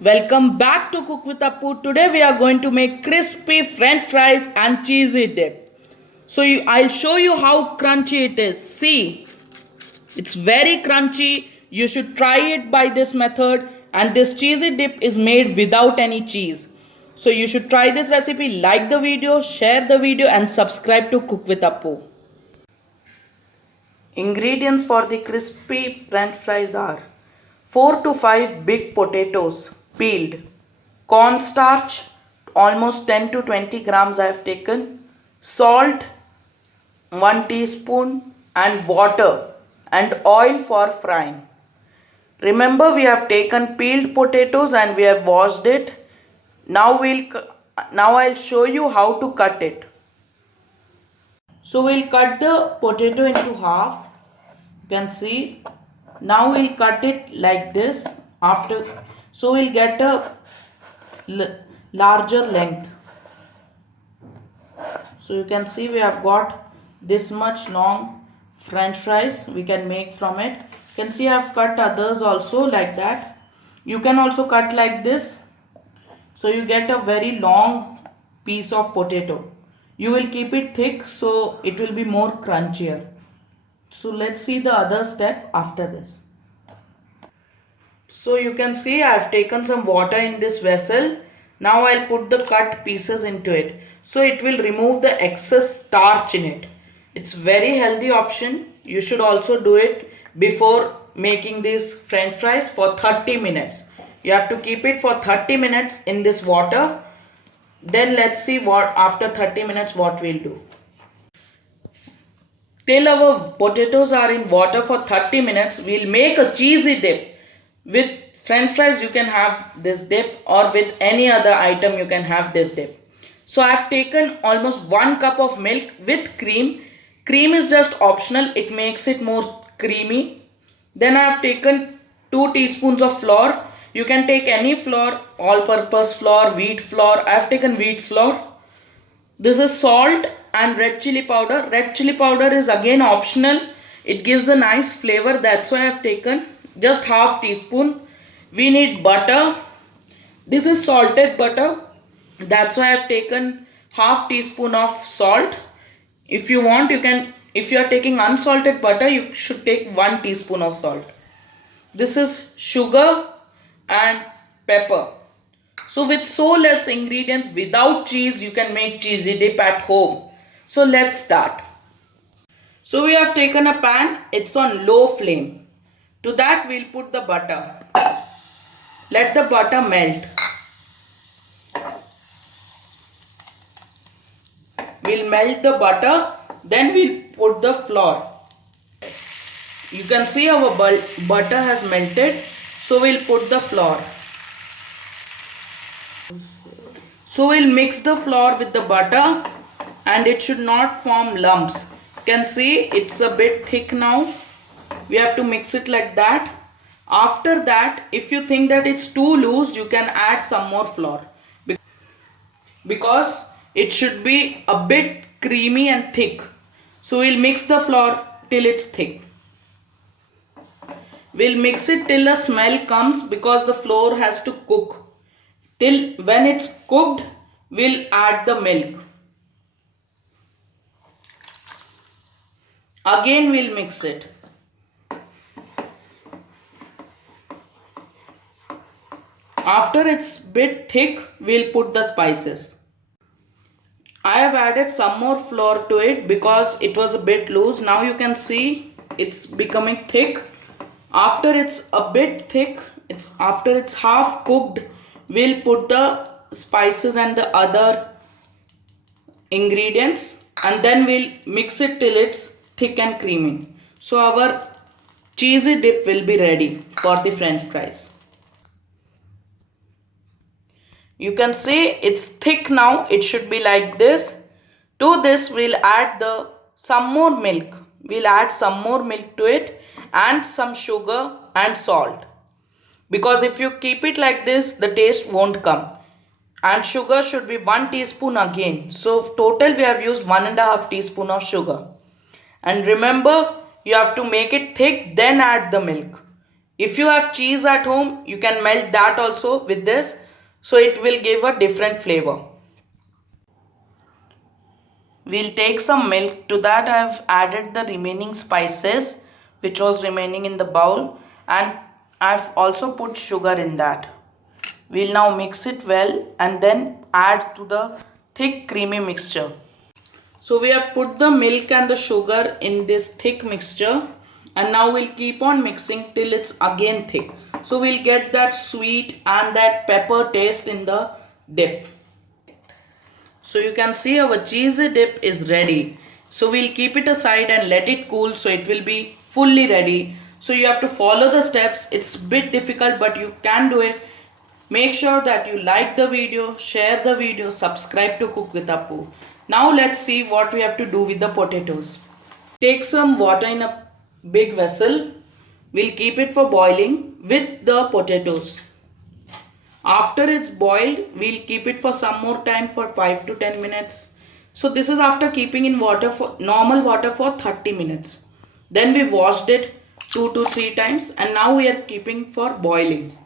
Welcome back to Cook with Appu. Today we are going to make crispy french fries and cheesy dip. I'll show you how crunchy it is. See, it's very crunchy. You should try it by this method, and this cheesy dip is made without any cheese. So you should try this recipe, like the video, share the video and subscribe to Cook with Appu. Ingredients for the crispy french fries are 4 to 5 big potatoes peeled, cornstarch almost 10 to 20 grams I have taken, salt 1 teaspoon and water and oil for frying. Remember, we have taken peeled potatoes and we have washed it. Now I'll show you how to cut it. So we'll cut the potato into half. You can see. Now we'll cut it like this. So we'll get a larger length. So you can see we have got this much long french fries we can make from it. You can see I have cut others also like that. You can also cut like this. So you get a very long piece of potato. You will keep it thick so it will be more crunchier. So let's see the other step after this. So you can see I have taken some water in this vessel. Now I'll put the cut pieces into it. So it will remove the excess starch in it. It's very healthy option. You should also do it before making these french fries for 30 minutes. You have to keep it for 30 minutes in this water. Then let's see what after 30 minutes what we'll do. Till our potatoes are in water for 30 minutes, we'll make a cheesy dip. With french fries you can have this dip, or with any other item you can have this dip. So I have taken almost 1 cup of milk with cream. Cream is just optional, it makes it more creamy. Then I have taken 2 teaspoons of flour. You can take any flour, all purpose flour, wheat flour. I have taken wheat flour. This is salt and red chili powder. Red chili powder is again optional. It gives a nice flavor. That's why I have taken just half teaspoon. We need butter. This is salted butter. That's why I have taken half teaspoon of salt. If you want, you can. If you are taking unsalted butter, you should take 1 teaspoon of salt. This is sugar and pepper. So with so less ingredients, without cheese, you can make cheesy dip at home. So let's start. So we have taken a pan, it's on low flame. To that we'll put the butter. Let the butter melt. We'll melt the butter, then we'll put the flour. You can see our butter has melted, so we'll put the flour. So we'll mix the flour with the butter and it should not form lumps. You can see it's a bit thick now. We have to mix it like that. After that, if you think that it's too loose, you can add some more flour. Because it should be a bit creamy and thick. So we'll mix the flour till it's thick. We'll mix it till a smell comes because the flour has to cook. Till when it's cooked, we'll add the milk. Again we'll mix it. After it's bit thick, we'll put the spices. I have added some more flour to it because it was a bit loose. Now you can see it's becoming thick. After it's a bit thick, after it's half cooked, we'll put the spices and the other ingredients and then we'll mix it till it's thick and creamy. So our cheesy dip will be ready for the french fries. You can see it's thick now. It should be like this. To this we'll add some more milk. We'll add some more milk to it and some sugar and salt. Because if you keep it like this, the taste won't come. And sugar should be 1 teaspoon again. So total we have used 1.5 teaspoon of sugar. And remember, you have to make it thick, then add the milk. If you have cheese at home, you can melt that also with this, so it will give a different flavor. We'll take some milk. To that I have added the remaining spices which was remaining in the bowl, and I've also put sugar in that. We'll now mix it well and then add to the thick creamy mixture. So we have put the milk and the sugar in this thick mixture, and now we'll keep on mixing till it's again thick. So we'll get that sweet and that pepper taste in the dip. So you can see our cheesy dip is ready. So we'll keep it aside and let it cool so it will be fully ready. So you have to follow the steps. It's a bit difficult but you can do it. Make sure that you like the video, share the video, subscribe to Cook with Appu. Now let's see what we have to do with the potatoes. Take some water in a big vessel. We'll keep it for boiling with the potatoes. After it's boiled, we'll keep it for some more time for 5 to 10 minutes. So this is after keeping in water for normal water for 30 minutes. Then we washed it 2 to 3 times and now we are keeping for boiling.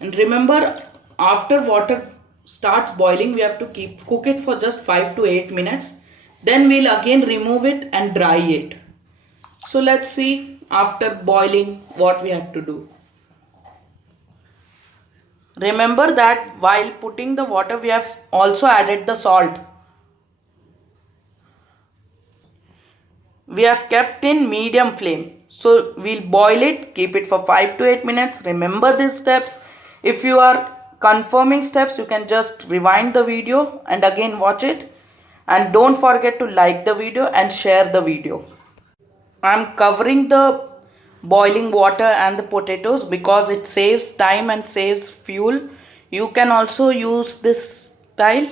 And remember, after water starts boiling, we have to cook it for just 5 to 8 minutes. Then we'll again remove it and dry it. So let's see after boiling what we have to do. Remember that while putting the water, we have also added the salt. We have kept in medium flame. So we'll boil it, keep it for 5 to 8 minutes. Remember these steps. If you are confirming steps, you can just rewind the video and again watch it. And don't forget to like the video and share the video. I'm covering the boiling water and the potatoes because it saves time and saves fuel. You can also use this style.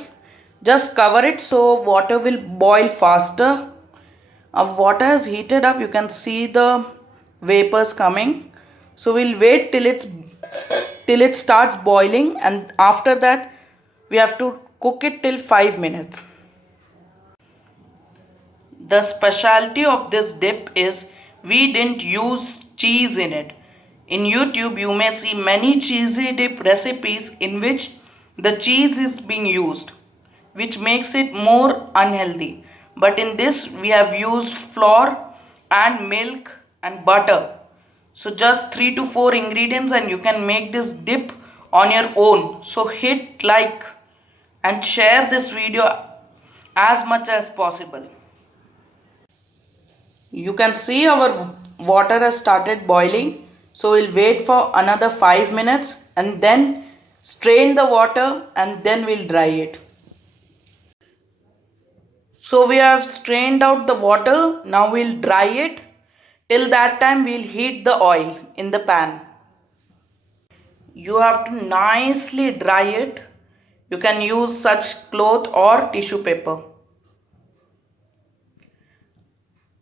Just cover it so water will boil faster. Our water has heated up. You can see the vapors coming. So we'll wait till it starts boiling, and after that we have to cook it till 5 minutes. The specialty of this dip is we didn't use cheese in it. In YouTube, you may see many cheesy dip recipes in which the cheese is being used, which makes it more unhealthy. But in this, we have used flour and milk and butter. So just 3 to 4 ingredients and you can make this dip on your own. So hit like and share this video as much as possible. You can see our water has started boiling. So we'll wait for another 5 minutes and then strain the water and then we'll dry it. So we have strained out the water. Now we'll dry it. Till that time we'll heat the oil in the pan. You have to nicely dry it. You can use such cloth or tissue paper.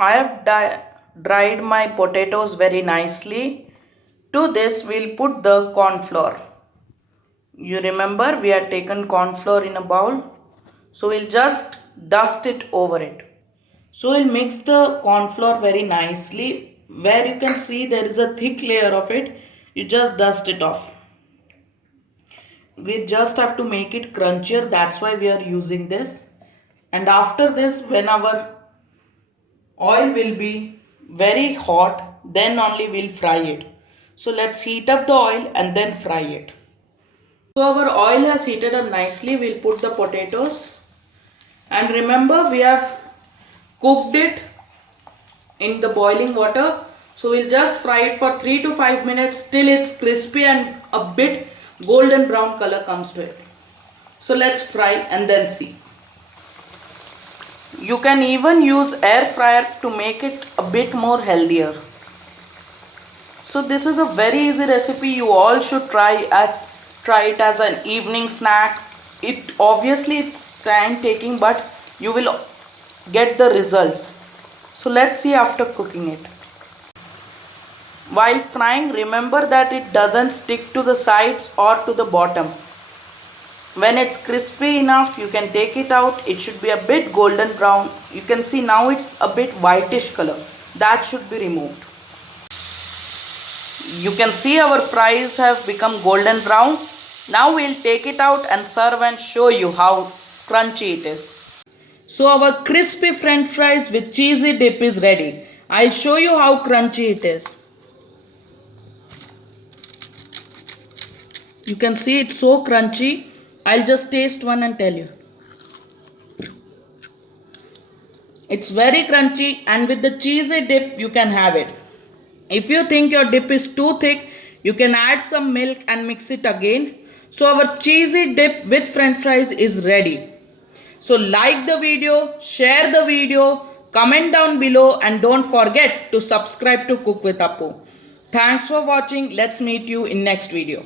I have dried my potatoes very nicely. To this we'll put the corn flour. You remember we had taken corn flour in a bowl. So we'll just dust it over it. So we'll mix the corn flour very nicely. Where you can see there is a thick layer of it, you just dust it off. We just have to make it crunchier, that's why we are using this. And after this, when our oil will be very hot, then only we'll fry it. So let's heat up the oil and then fry it. So our oil has heated up nicely. We'll put the potatoes. And remember, we have cooked it in the boiling water. So we'll just fry it for 3 to 5 minutes till it's crispy and a bit golden brown color comes to it. So let's fry and then see. You can even use air fryer to make it a bit more healthier. So this is a very easy recipe. You all should try it as an evening snack. Obviously it's time taking, but you will get the results. So let's see after cooking it. While frying, remember that it doesn't stick to the sides or to the bottom. When it's crispy enough, you can take it out. It should be a bit golden brown. You can see now it's a bit whitish color. That should be removed. You can see our fries have become golden brown. Now we'll take it out and serve and show you how crunchy it is. So our crispy french fries with cheesy dip is ready. I'll show you how crunchy it is. You can see it's so crunchy. I'll just taste one and tell you. It's very crunchy, and with the cheesy dip you can have it. If you think your dip is too thick, you can add some milk and mix it again. So our cheesy dip with french fries is ready. So like the video, share the video, comment down below, and don't forget to subscribe to Cook with Appu. Thanks for watching. Let's meet you in next video.